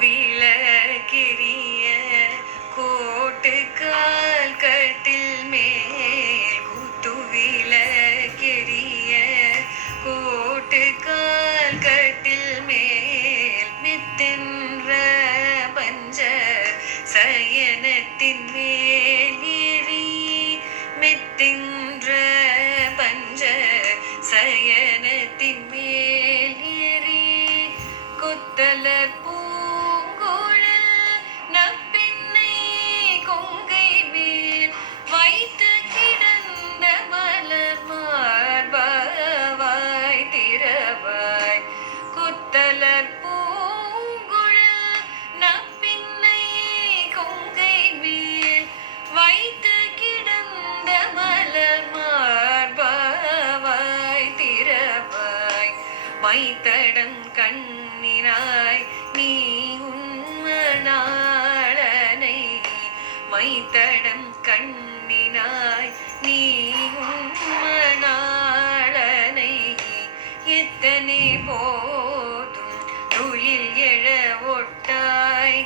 விளக்கிரிய கோட்டு கால் கட்டில் மேல் குத்து விளக்கிரிய கோட்டு கால் கட்டில் மேல் மெத்தென்ற பஞ்ச சயனத்தின் மேல் ஏறி மெத்தென்ற பஞ்ச சயனத்தின் மேல் ஏறி கொத்தலர் மைத்தடம் கண்ணினாய் நீ உண்மனாளனை மைத்தடம் கண்ணினாய் நீ உண்மனாளனை எத்தனை போதும் துயில் எழ ஒட்டாய்